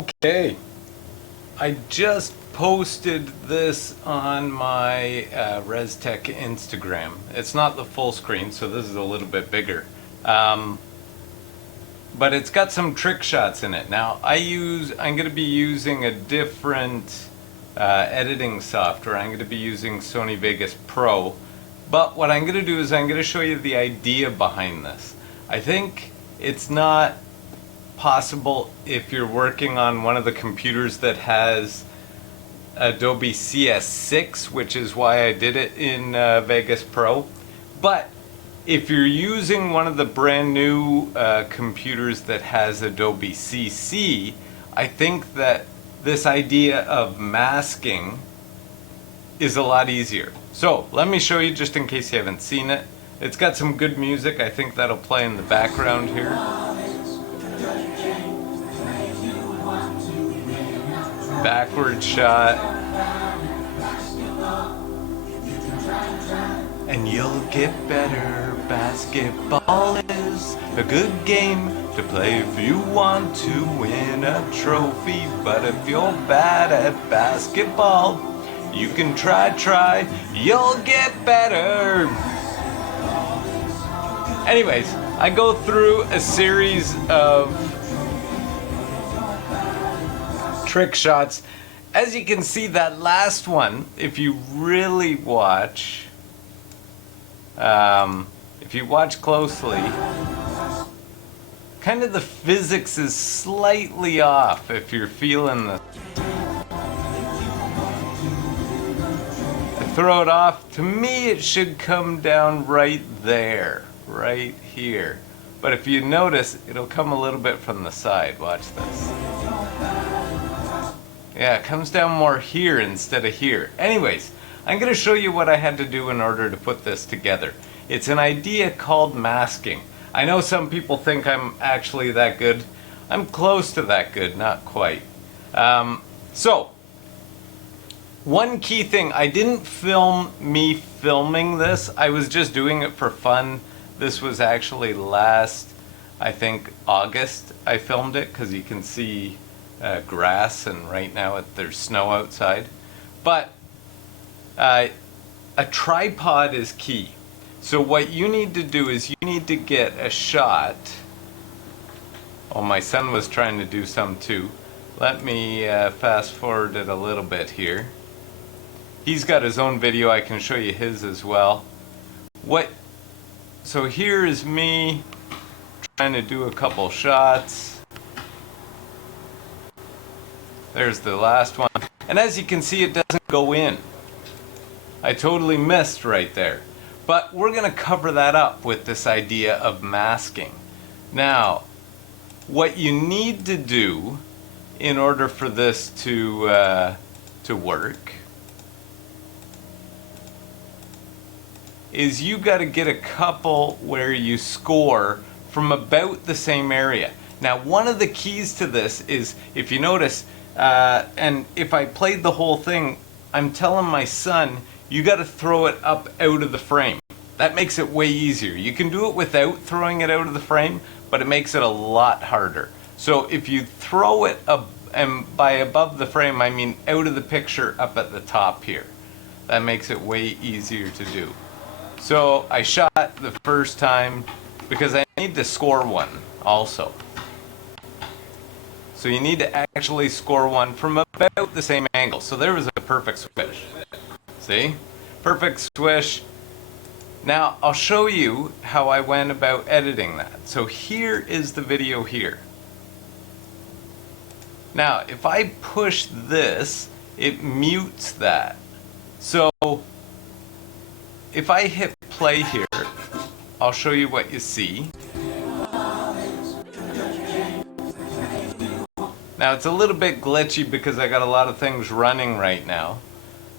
Okay, I just posted this on my ResTech Instagram. It's not the full screen, so this is a little bit bigger. But it's got some trick shots in it. Now, I'm going to be using a different editing software. I'm going to be using Sony Vegas Pro. But what I'm going to do is I'm going to show you the idea behind this. I think it's not possible if you're working on one of the computers that has Adobe CS6, which is why I did it in Vegas Pro. But if you're using one of the brand new computers that has Adobe CC, I think that this idea of masking is a lot easier. So let me show you just in case you haven't seen it. It's got some good music. I think that'll play in the background here. Backward shot. And you'll get better. Basketball is a good game to play if you want to win a trophy. But if you're bad at basketball, you can try, you'll get better. Anyways, I go through a series of trick shots. As you can see, that last one, if you really watch, if you watch closely, kind of the physics is slightly off if you're feeling the... I throw it off. To me, it should come down right there, right here. But if you notice, it'll come a little bit from the side. Watch this. Yeah, it comes down more here instead of here. Anyways, I'm going to show you what I had to do in order to put this together. It's an idea called masking. I know some people think I'm actually that good. I'm close to that good, not quite. So, one key thing, I didn't film me filming this. I was just doing it for fun. This was actually last, I think, August I filmed it, because you can see grass, and right now there's snow outside. But a tripod is key. So what you need to do is you need to get a shot. Oh, my son was trying to do some too. Let me fast forward it a little bit here. He's got his own video. I can show you his as well. So here is me trying to do a couple shots. There's the last one. And as you can see, it doesn't go in. I totally missed right there. But we're going to cover that up with this idea of masking. Now, what you need to do in order for this to work is you got to get a couple where you score from about the same area. Now, one of the keys to this is, if you notice, and if I played the whole thing, I'm telling my son, you got to throw it up out of the frame. That makes it way easier. You can do it without throwing it out of the frame, but it makes it a lot harder. So if you throw it up, and by above the frame, I mean out of the picture up at the top here. That makes it way easier to do. So I shot the first time because I need to score one also. So you need to actually score one from about the same angle. So there was a perfect swish. See? Perfect swish. Now I'll show you how I went about editing that. So here is the video here. Now if I push this, it mutes that. So if I hit play here, I'll show you what you see. Now it's a little bit glitchy because I got a lot of things running right now.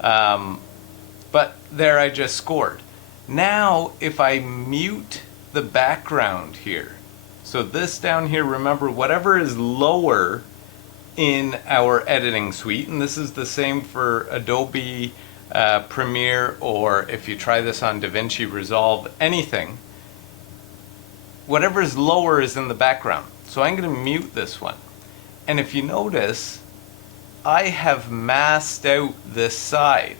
But there I just scored. Now if I mute the background here, so this down here, remember whatever is lower in our editing suite, and this is the same for Adobe Premiere, or if you try this on DaVinci Resolve, anything, whatever is lower is in the background. So I'm going to mute this one. And if you notice, I have masked out this side.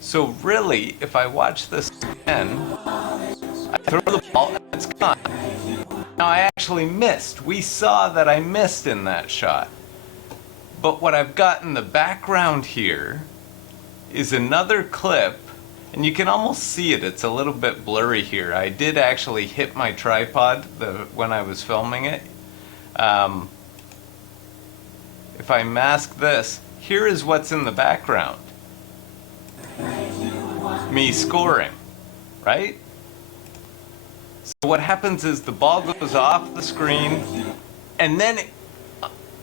So really, if I watch this again, I throw the ball and it's gone. Now I actually missed. We saw that I missed in that shot. But what I've got in the background here is another clip, and you can almost see it. It's a little bit blurry here. I did actually hit my tripod when I was filming it. If I mask this, here is what's in the background. Me scoring, right? So what happens is the ball goes off the screen, and then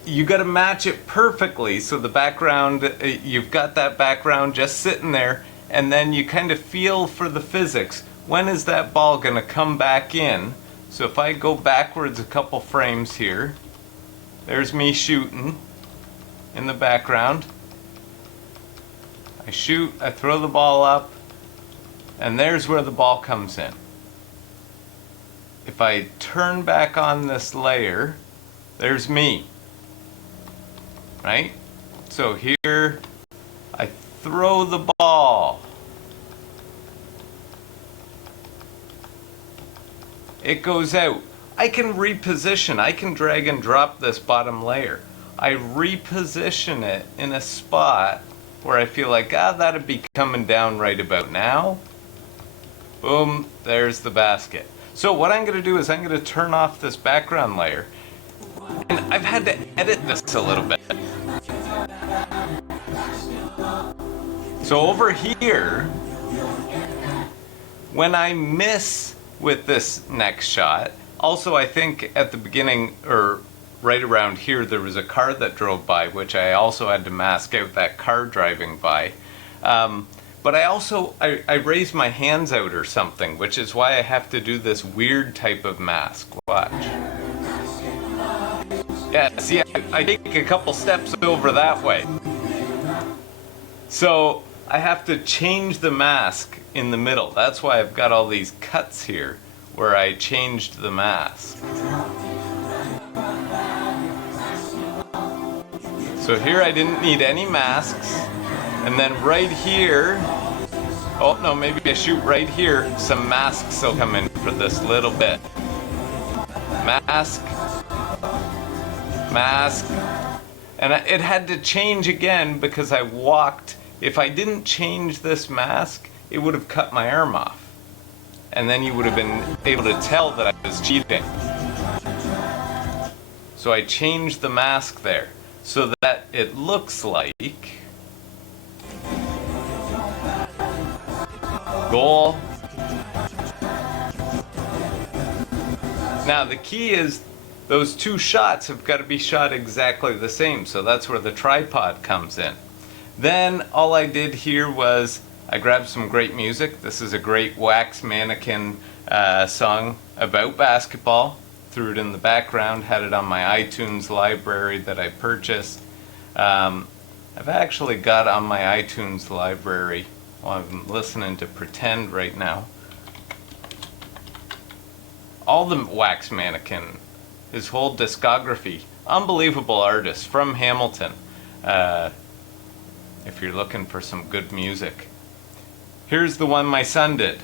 you got to match it perfectly. So the background, you've got that background just sitting there, and then you kind of feel for the physics. When is that ball going to come back in? So if I go backwards a couple frames here, there's me shooting in the background. I shoot, I throw the ball up, and there's where the ball comes in. If I turn back on this layer, there's me, right? So here, I throw the ball. It goes out. I can reposition, I can drag and drop this bottom layer. I reposition it in a spot where I feel like, that'd be coming down right about now. Boom, there's the basket. So what I'm gonna do is I'm gonna turn off this background layer. And I've had to edit this a little bit. So over here, when I miss with this next shot, also I think at the beginning, or right around here, there was a car that drove by, which I also had to mask out that car driving by. But I raised my hands out or something, which is why I have to do this weird type of mask. Watch. Yeah, see, I take a couple steps over that way. So I have to change the mask in the middle. That's why I've got all these cuts here where I changed the mask. So here I didn't need any masks. And then right here, oh no, maybe I shoot right here, some masks will come in for this little bit. Mask, mask, and it had to change again because I walked. If I didn't change this mask, it would have cut my arm off. And then you would have been able to tell that I was cheating. So I changed the mask there so that it looks like goal. Now the key is those two shots have got to be shot exactly the same, so that's where the tripod comes in. Then all I did here was I grabbed some great music. This is a great Wax Mannequin song about basketball. Threw it in the background, had it on my iTunes library that I purchased. I've actually got on my iTunes library, well, I'm listening to Pretend right now, all the Wax Mannequin, his whole discography. Unbelievable artist from Hamilton, if you're looking for some good music. Here's the one my son did.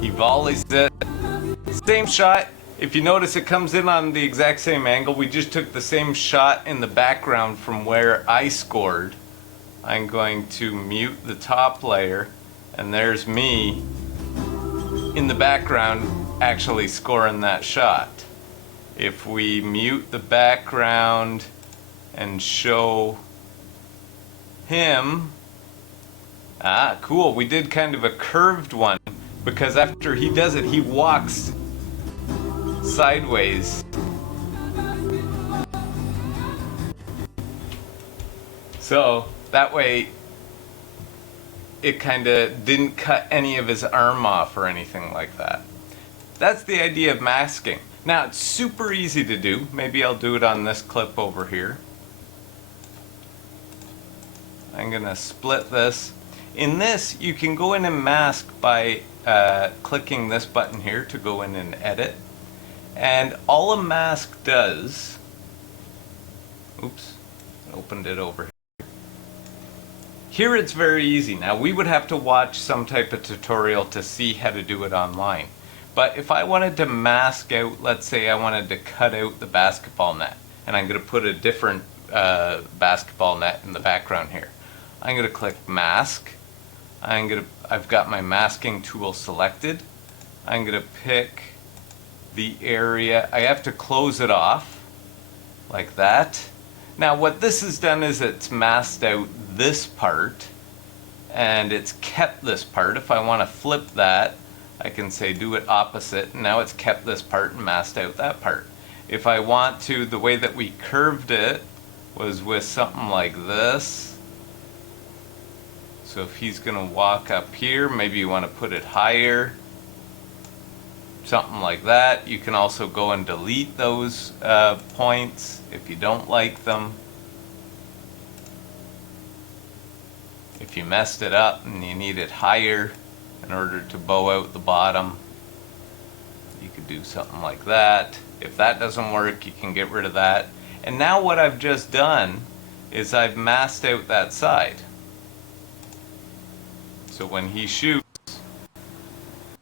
He volleys it. Same shot. If you notice, it comes in on the exact same angle. We just took the same shot in the background from where I scored. I'm going to mute the top layer, and there's me in the background actually scoring that shot. If we mute the background and show him, cool, we did kind of a curved one, because after he does it, he walks sideways. So that way it kind of didn't cut any of his arm off or anything like that. That's the idea of masking. Now it's super easy to do. Maybe I'll do it on this clip over here. I'm gonna split this. In this, you can go in and mask by clicking this button here to go in and edit. And all a mask does, oops, opened it over here. Here it's very easy. Now we would have to watch some type of tutorial to see how to do it online. But if I wanted to mask out, let's say I wanted to cut out the basketball net, and I'm going to put a different basketball net in the background here. I'm going to click mask. I've got my masking tool selected. I'm going to pick the area. I have to close it off like that. Now what this has done is it's masked out this part and it's kept this part. If I want to flip that, I can say do it opposite. Now it's kept this part and masked out that part. If I want to, the way that we curved it was with something like this. So if he's going to walk up here, maybe you want to put it higher. Something like that. You can also go and delete those points if you don't like them. If you messed it up and you need it higher in order to bow out the bottom, you could do something like that. If that doesn't work, you can get rid of that. And now what I've just done is I've masked out that side. So when he shoots,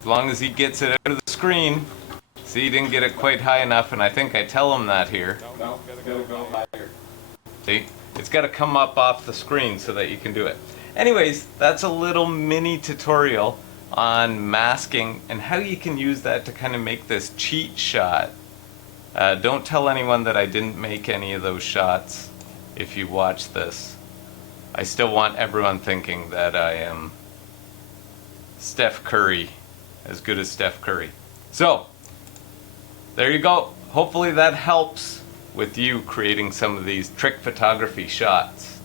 as long as he gets it out of the screen, see, he didn't get it quite high enough, and I think I tell him that here. No, gotta go higher. See, it's got to come up off the screen so that you can do it. Anyways, that's a little mini tutorial on masking and how you can use that to kind of make this cheat shot. Don't tell anyone that I didn't make any of those shots if you watch this. I still want everyone thinking that I am Steph Curry, as good as Steph Curry. So, there you go. Hopefully that helps with you creating some of these trick photography shots.